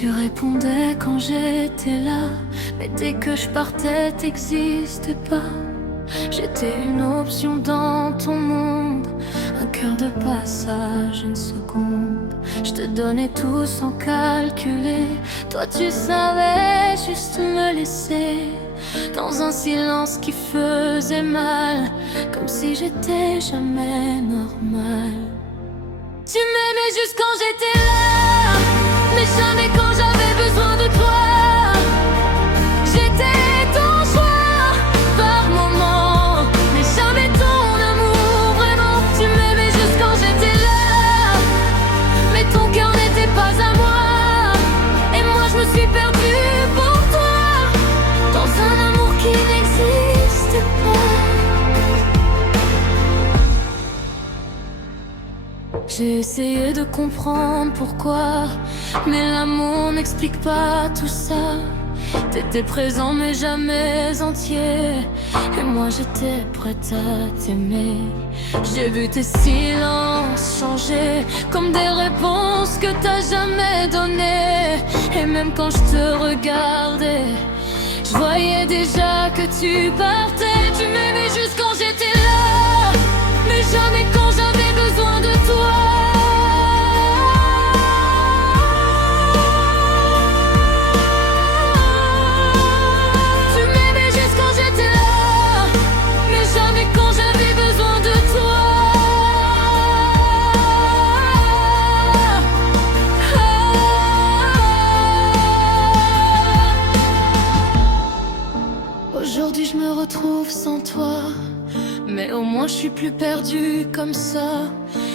Tu répondais quand j'étais là, mais dès que je partais, t'existais pas. J'étais une option dans ton monde, un cœur de passage, une seconde. Je te donnais tout sans calculer. Toi tu savais juste me laisser dans un silence qui faisait mal, comme si j'étais jamais normale. Tu m'aimais juste quand j'étais là, mais jamais quand j'avais besoin de toi. J'étais ton choix par moment, mais jamais ton amour vraiment. Tu m'aimais juste quand j'étais là, mais ton cœur n'était pas à moi. Et moi je me suis perdue pour toi, dans un amour qui n'existe pas. J'ai essayé de comprendre pourquoi, mais l'amour n'explique pas tout ça. T'étais présent mais jamais entier, et moi j'étais prête à t'aimer. J'ai vu tes silences changer comme des réponses que t'as jamais données. Et même quand je te regardais, je voyais déjà que tu partais. Tu m'aimais juste quand j'étais là, mais jamais quand j'avais besoin de toi. Tu m'aimais juste quand j'étais là, mais jamais quand j'avais besoin de toi. Aujourd'hui je me retrouve sans toi, mais au moins je suis plus perdue comme ça.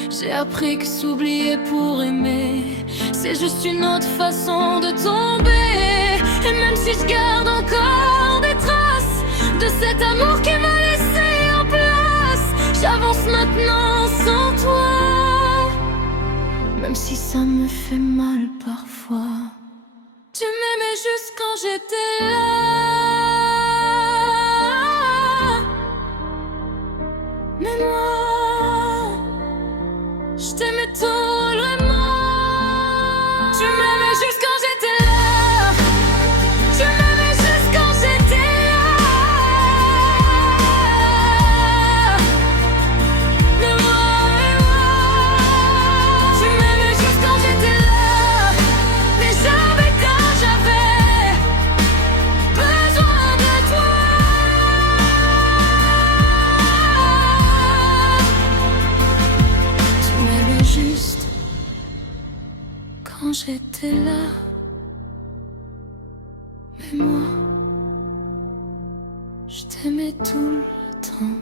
J'ai appris que s'oublier pour aimer, c'est juste une autre façon de tomber. Et même si je garde encore des traces de cet amour qui m'a laissé en place, j'avance maintenant sans toi, même si ça me fait mal parfois. Tu m'aimais juste quand j'étais là, mais moi, je t'aimais tout le monde. Tu m'aimais juste quand j'étais là, tu m'aimais juste quand j'étais là. Mais moi, tu m'aimais juste quand j'étais là, mais jamais quand j'avais besoin de toi. Tu m'aimais juste quand j'étais là, mais moi, je t'aimais tout le temps.